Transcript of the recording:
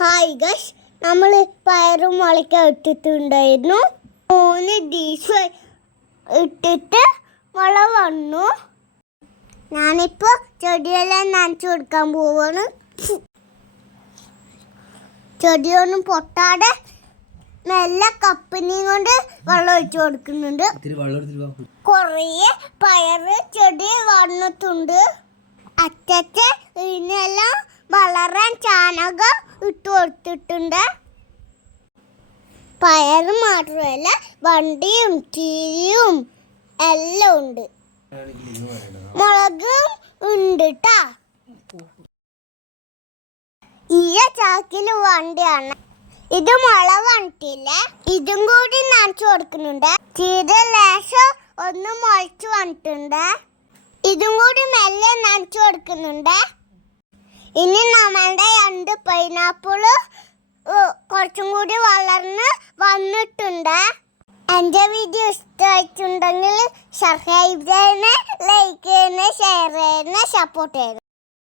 Hi guys, നമ്മൾ പയറും മുളയ്ക്ക ഇട്ടിട്ടുണ്ടായിരുന്നു. 3 ദിവസം ഇട്ടിട്ട് മുള വന്നു. ഞാനിപ്പോൾ ചെടിയെല്ലാം നനച്ചു കൊടുക്കാൻ പോവാണ്. ചെടിയൊന്നും പൊട്ടാതെ മെല്ലെ കപ്പിനെയും കൊണ്ട് വെള്ളം ഒഴിച്ചു കൊടുക്കുന്നുണ്ട്. കുറേ പയറ് ചെടി വന്നിട്ടുണ്ട്. അച്ചച്ച ഇതിനെല്ലാം വളരാൻ ചാണകം ഇട്ട് കൊടുത്തിട്ടുണ്ട്. പയറ് മാത്രമല്ല വണ്ടിയും ചീരിയും എല്ലാം ഉണ്ട്. മുളകും ഉണ്ട് ട്ടാ. ഈ ചാക്കില് വണ്ടിയാണ്. ഇത് മുള വന്നിട്ടില്ല. ഇതും കൂടി നനച്ചു കൊടുക്കുന്നുണ്ട്. ചീര ലേശം ഒന്ന് മുളച്ചു വന്നിട്ടുണ്ട്. ഇതും കൂടി മെല്ലെ നനച്ചു കൊടുക്കുന്നുണ്ട്. ഇനി നമ്മളുടെ 2 പൈനാപ്പിള് കുറച്ചും കൂടി വളർന്ന് വന്നിട്ടുണ്ട്. എൻ്റെ വീഡിയോ ഇഷ്ടമായിട്ടുണ്ടെങ്കിൽ സബ്സ്ക്രൈബ് ചെയ്യണേ, ലൈക്ക് ചെയ്യണേ, ഷെയർ ചെയ്യണേ, സപ്പോർട്ട് ചെയ്യണേ.